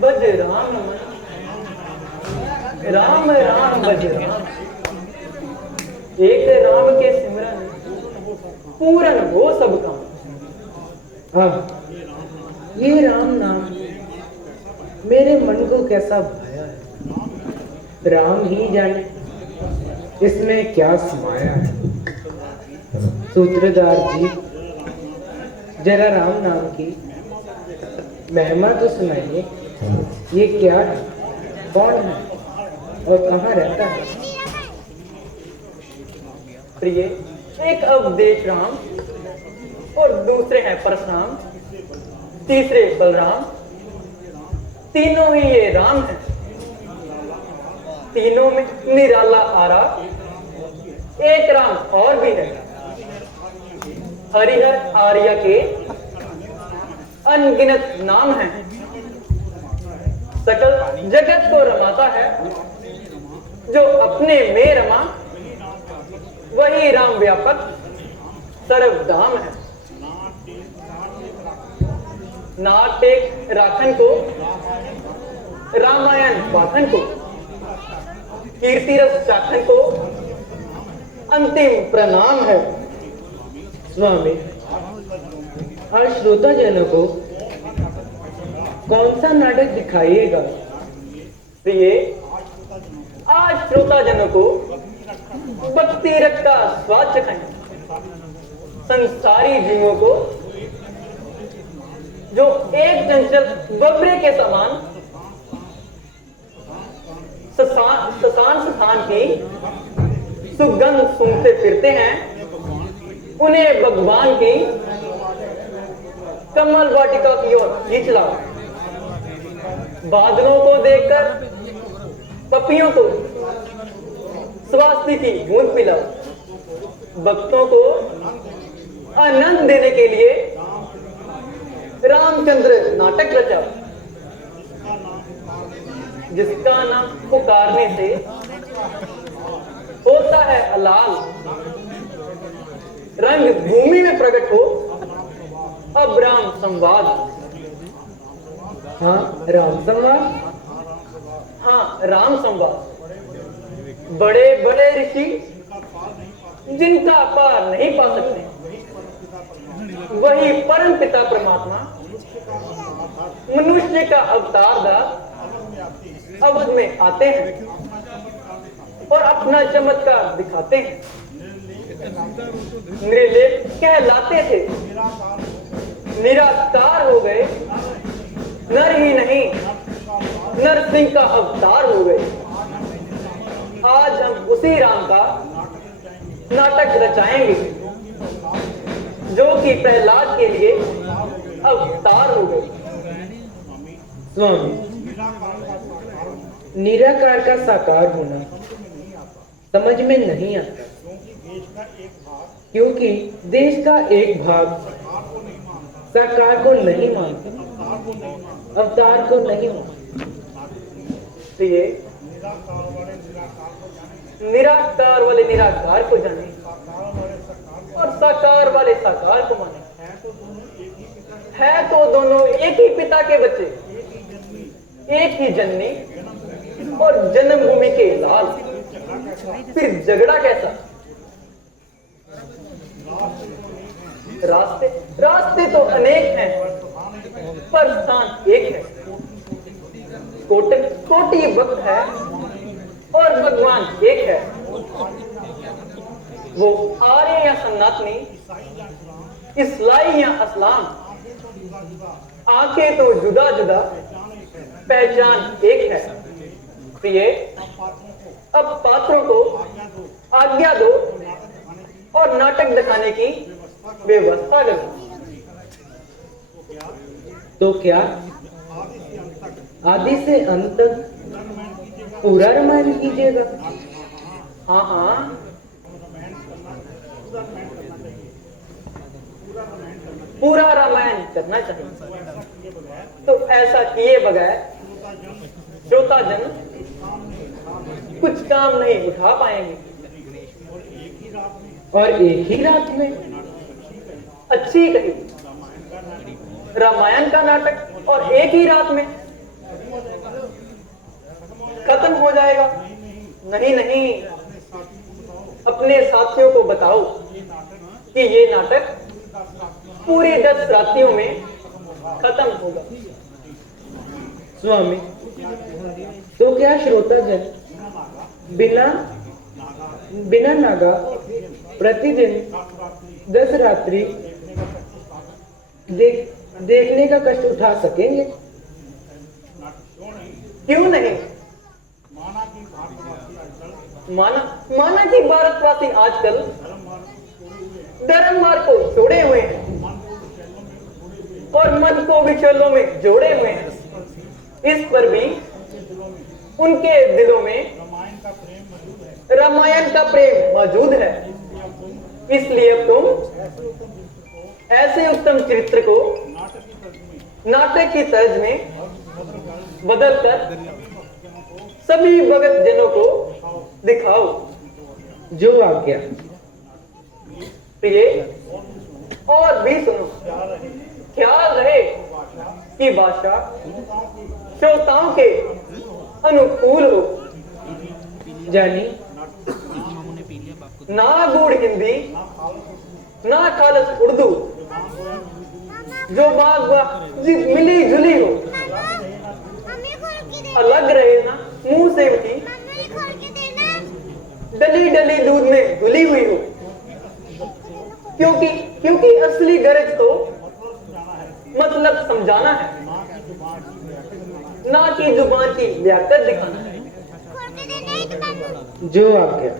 भज राम मन, राम राम भज राम। एक राम के सिमरन पूरन हो सब काम। ये राम नाम मेरे मन को कैसा भाया है। राम ही जाने इसमें क्या समाया है। सूत्रधार जी, जरा राम नाम की महिमा तो सुनाइए। ये क्या है, कौन है और कहाँ रहता है? प्रिय, एक अवधेश राम और दूसरे हैं परशुराम, तीसरे बलराम। तीनों ही ये राम हैं। तीनों में निराला आरा एक राम और भी है। हरिहर आर्य के अनगिनत नाम हैं। सकल जगत को रमाता है, जो अपने में रमा वही राम व्यापक सर्वधाम है। नाटेक राखन को, रामायण पाठन को, कीर्तिरस चाखन को अंतिम प्रणाम है। स्वामी, आज श्रोता जनों को कौन सा नाटक दिखाइएगा? प्रिय, आज श्रोता जनों को भक्ति रस का स्वाद चखाएं। संसारी जीवों को जो एक चंचल बबरे के समान ससान की सुगंध सूंघते फिरते हैं, उन्हें भगवान की कमल वाटिका की ओर खींच लाओ। बादलों को देखकर पपियों को स्वास्थ्य की बूंद पिलाओ। भक्तों को आनंद देने के लिए रामचंद्र नाटक रचा, जिसका नाम पुकारने से होता है अलाल। रंग भूमि में प्रकट हो अब राम संवाद। हाँ, राम संवाद। हाँ, राम संवाद। बड़े बड़े ऋषि जिनका पार नहीं पा सकते, वही परम पिता परमात्मा मनुष्य का अवतार दार अवध में आते हैं और अपना चमत्कार दिखाते हैं। निर्लेप कहलाते थे, निराकार हो गए। नर ही नहीं, नरसिंह का अवतार हो गए। आज हम उसी राम का नाटक रचाएंगे, जो कि प्रहलाद के लिए अवतार हो गए। स्वामी, निराकार का साकार होना समझ में नहीं आता, क्योंकि देश का एक भाग साकार को नहीं मानता, अवतार को नहीं मानता। तो ये निराकार वाले निराकार को जाने और साकार वाले साकार को माने। है तो दोनों एक ही पिता के बच्चे, एक ही जननी और जन्मभूमि के लाल। फिर झगड़ा कैसा? रास्ते रास्ते तो अनेक हैं, पर स्थान एक है। कोटि भक्त है और भगवान एक है। वो आर्य या सनातनी, इस्लाई या असलाम, आंखें तो जुदा जुदा, पहचान एक है। प्रिय, अब पात्रों को आज्ञा दो और नाटक दिखाने की व्यवस्था करो। तो क्या आदि से अंत तक पूरा रामायण कीजिएगा? हाँ हाँ, पूरा रामायण करना चाहिए। तो ऐसा किए बगैर श्रोता जन कुछ काम नहीं उठा पाएंगे। और एक ही रात में? अच्छी कही, रामायण का नाटक और एक ही रात में। खत्म हो जाएगा। नहीं नहीं, अपने साथियों को बताओ कि ये नाटक पूरी 10 रात्रियों में खत्म होगा। स्वामी, तो क्या श्रोताजन बिना बिना नागा प्रतिदिन 10 रात्रि देखने का कष्ट उठा सकेंगे? क्यों नहीं? माना कि भारतवासी आजकल धर्म मार्ग को छोड़े हुए हैं और मन को विचलों में जोड़े हुए हैं। इस पर भी उनके दिलों में रामायण का प्रेम मौजूद है। इसलिए अब तुम ऐसे उत्तम चरित्र को नाटक की तर्ज में बदलकर सभी भगत जनों को दिखाओ। जो आज्ञा। प्रिय, और भी सुनो। ख्याल रहे कि भाषा श्रोताओं के अनुकूल हो। जानी, ना गूढ़ हिंदी ना खालस उर्दू, जो बाग मिली जुली हो। अलग रहे ना मुंह से उठी, डली डली दूध में घुली हुई हो। क्योंकि असली गरज तो मतलब समझाना है, ना कि जुबान की लियाकत दिखाना है। जो आज्ञा।